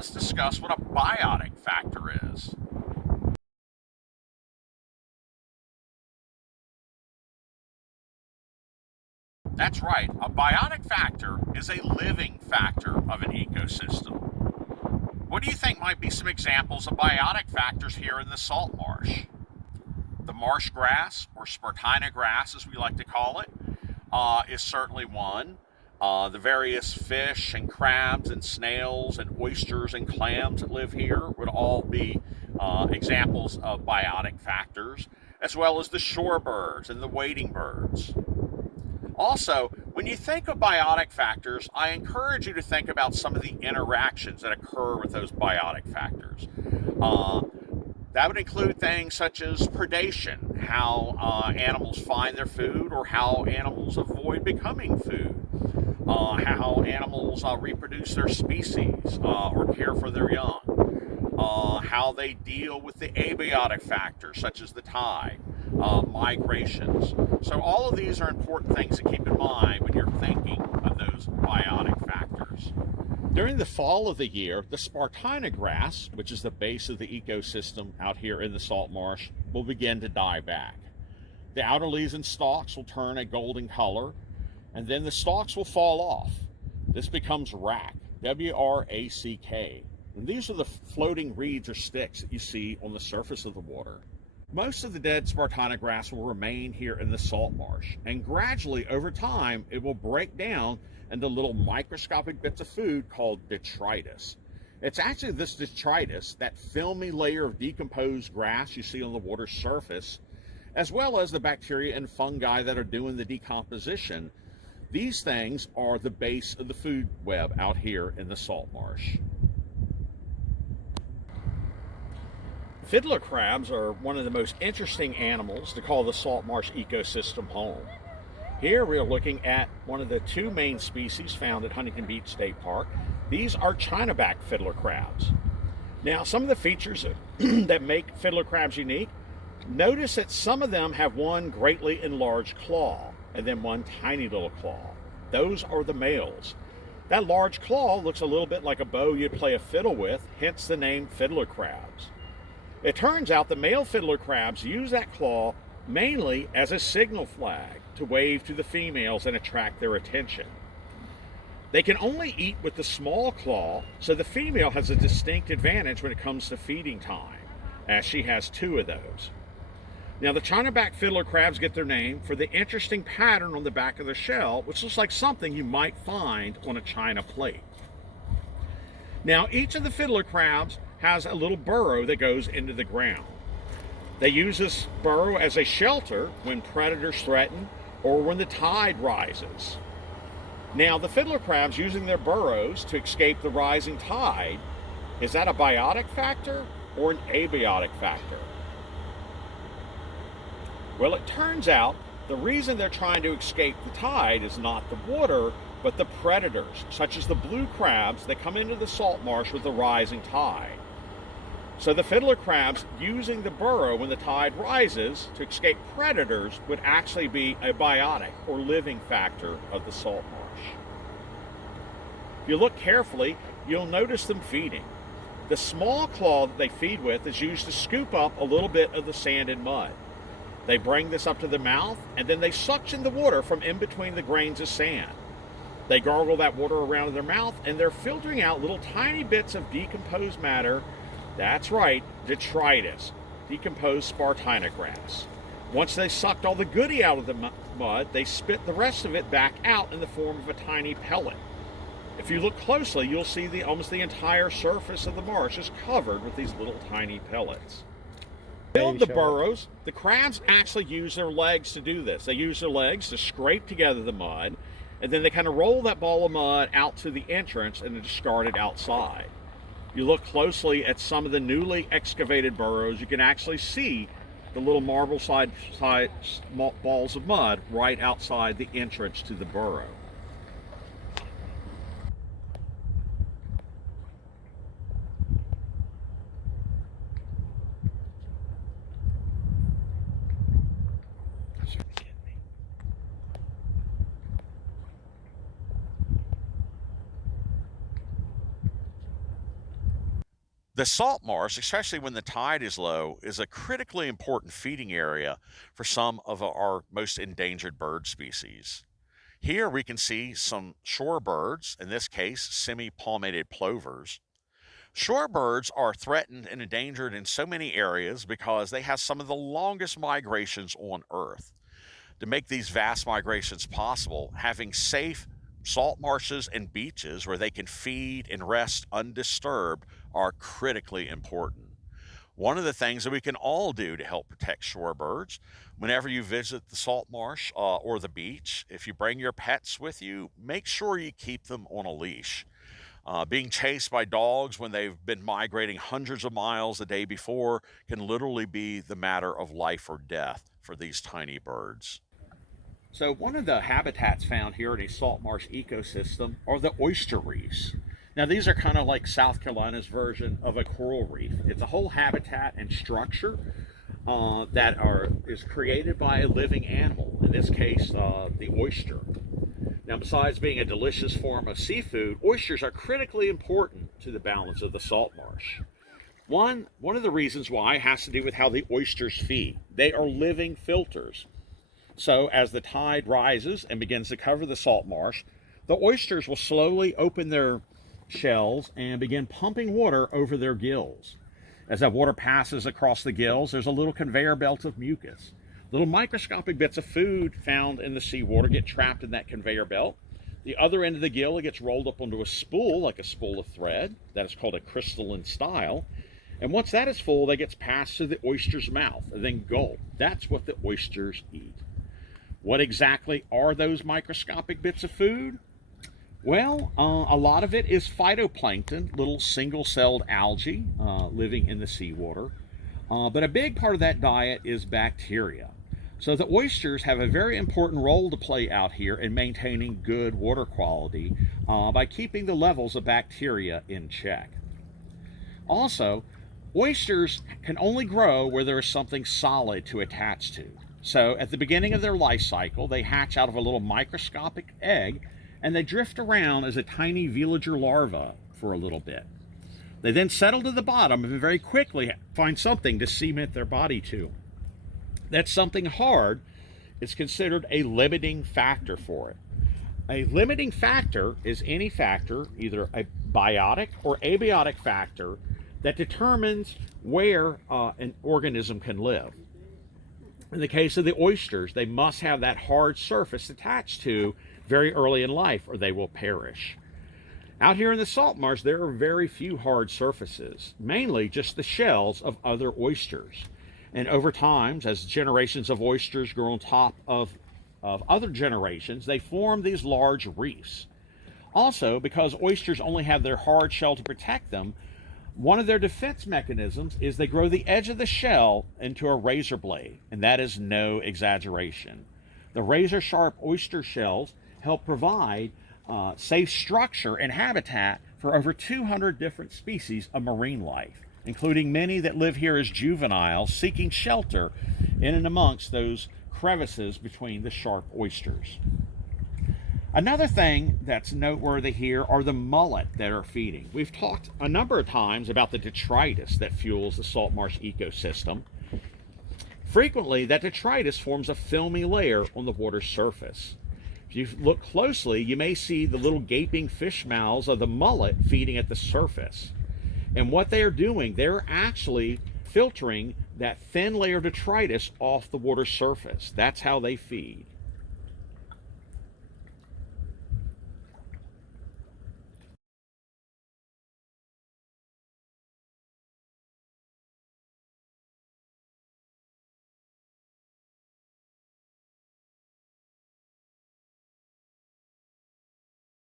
let's discuss what a biotic factor is. That's right, a biotic factor is a living factor of an ecosystem. What do you think might be some examples of biotic factors here in the salt marsh? The marsh grass, or Spartina grass as we like to call it, is certainly one. The various fish and crabs and snails and oysters and clams that live here would all be examples of biotic factors, as well as the shorebirds and the wading birds. Also, when you think of biotic factors, I encourage you to think about some of the interactions that occur with those biotic factors. Uh, that would include things such as predation, how animals find their food or how animals avoid becoming food, how animals reproduce their species or care for their young, how they deal with the abiotic factors such as the tide, migrations. So all of these are important things to keep in mind when you're thinking of those biotic factors. During the fall of the year, the Spartina grass, which is the base of the ecosystem out here in the salt marsh, will begin to die back. The outer leaves and stalks will turn a golden color, and then the stalks will fall off. This becomes wrack, W-R-A-C-K. And these are the floating reeds or sticks that you see on the surface of the water. Most of the dead Spartina grass will remain here in the salt marsh, and gradually over time it will break down into little microscopic bits of food called detritus. It's actually this detritus, that filmy layer of decomposed grass you see on the water's surface, as well as the bacteria and fungi that are doing the decomposition. These things are the base of the food web out here in the salt marsh. Fiddler crabs are one of the most interesting animals to call the salt marsh ecosystem home. Here we are looking at one of the two main species found at Huntington Beach State Park. These are Chinaback fiddler crabs. Now, some of the features that make fiddler crabs unique, notice that some of them have one greatly enlarged claw and then one tiny little claw. Those are the males. That large claw looks a little bit like a bow you'd play a fiddle with, hence the name fiddler crabs. It turns out the male fiddler crabs use that claw mainly as a signal flag to wave to the females and attract their attention. They can only eat with the small claw, so the female has a distinct advantage when it comes to feeding time, as she has two of those. Now, the Chinaback fiddler crabs get their name for the interesting pattern on the back of the shell, which looks like something you might find on a china plate. Now, each of the fiddler crabs has a little burrow that goes into the ground. They use this burrow as a shelter when predators threaten or when the tide rises. Now, the fiddler crabs using their burrows to escape the rising tide, is that a biotic factor or an abiotic factor? Well, it turns out the reason they're trying to escape the tide is not the water, but the predators, such as the blue crabs that come into the salt marsh with the rising tide. So the fiddler crabs using the burrow when the tide rises to escape predators would actually be a biotic or living factor of the salt marsh. If you look carefully, you'll notice them feeding. The small claw that they feed with is used to scoop up a little bit of the sand and mud. They bring this up to the mouth, and then they suction the water from in between the grains of sand. They gargle that water around in their mouth, and they're filtering out little tiny bits of decomposed matter. That's right, detritus, decomposed Spartina grass. Once they sucked all the goodie out of the mud, they spit the rest of it back out in the form of a tiny pellet. If you look closely, you'll see almost the entire surface of the marsh is covered with these little tiny pellets. Build the burrows, the crabs actually use their legs to do this. They use their legs to scrape together the mud, and then they kind of roll that ball of mud out to the entrance and then discard it outside. You look closely at some of the newly excavated burrows, you can actually see the little marble-sized balls of mud right outside the entrance to the burrow. The salt marsh, especially when the tide is low, is a critically important feeding area for some of our most endangered bird species. Here we can see some shorebirds, in this case, semi-palmated plovers. Shorebirds are threatened and endangered in so many areas because they have some of the longest migrations on Earth. To make these vast migrations possible, having safe salt marshes and beaches where they can feed and rest undisturbed are critically important. One of the things that we can all do to help protect shorebirds, whenever you visit the salt marsh or the beach, if you bring your pets with you, make sure you keep them on a leash. Being chased by dogs when they've been migrating hundreds of miles the day before can literally be the matter of life or death for these tiny birds. So one of the habitats found here in a salt marsh ecosystem are the oyster reefs. Now these are kind of like South Carolina's version of a coral reef. It's a whole habitat and structure is created by a living animal, in this case the oyster. Now besides being a delicious form of seafood, oysters are critically important to the balance of the salt marsh. One of the reasons why has to do with how the oysters feed. They are living filters. So as the tide rises and begins to cover the salt marsh, the oysters will slowly open their shells and begin pumping water over their gills. As that water passes across the gills, there's a little conveyor belt of mucus. Little microscopic bits of food found in the seawater get trapped in that conveyor belt. The other end of the gill gets rolled up onto a spool, like a spool of thread. That is called a crystalline style. And once that is full, that gets passed to the oyster's mouth and then gulped. That's what the oysters eat. What exactly are those microscopic bits of food? Well, a lot of it is phytoplankton, little single-celled algae living in the seawater. But a big part of that diet is bacteria. So the oysters have a very important role to play out here in maintaining good water quality by keeping the levels of bacteria in check. Also, oysters can only grow where there is something solid to attach to. So at the beginning of their life cycle, they hatch out of a little microscopic egg and they drift around as a tiny villager larva for a little bit. They then settle to the bottom and very quickly find something to cement their body to. That something hard is considered a limiting factor for it. A limiting factor is any factor, either a biotic or abiotic factor, that determines where an organism can live. In the case of the oysters, they must have that hard surface attached to very early in life or they will perish. Out here in the salt marsh, there are very few hard surfaces, mainly just the shells of other oysters. And over time, as generations of oysters grow on top of other generations, they form these large reefs. Also, because oysters only have their hard shell to protect them, one of their defense mechanisms is they grow the edge of the shell into a razor blade, and that is no exaggeration. The razor-sharp oyster shells help provide safe structure and habitat for over 200 different species of marine life, including many that live here as juveniles seeking shelter in and amongst those crevices between the sharp oysters. Another thing that's noteworthy here are the mullet that are feeding. We've talked a number of times about the detritus that fuels the salt marsh ecosystem. Frequently, that detritus forms a filmy layer on the water's surface. If you look closely, you may see the little gaping fish mouths of the mullet feeding at the surface. And what they are doing, they're actually filtering that thin layer of detritus off the water's surface. That's how they feed.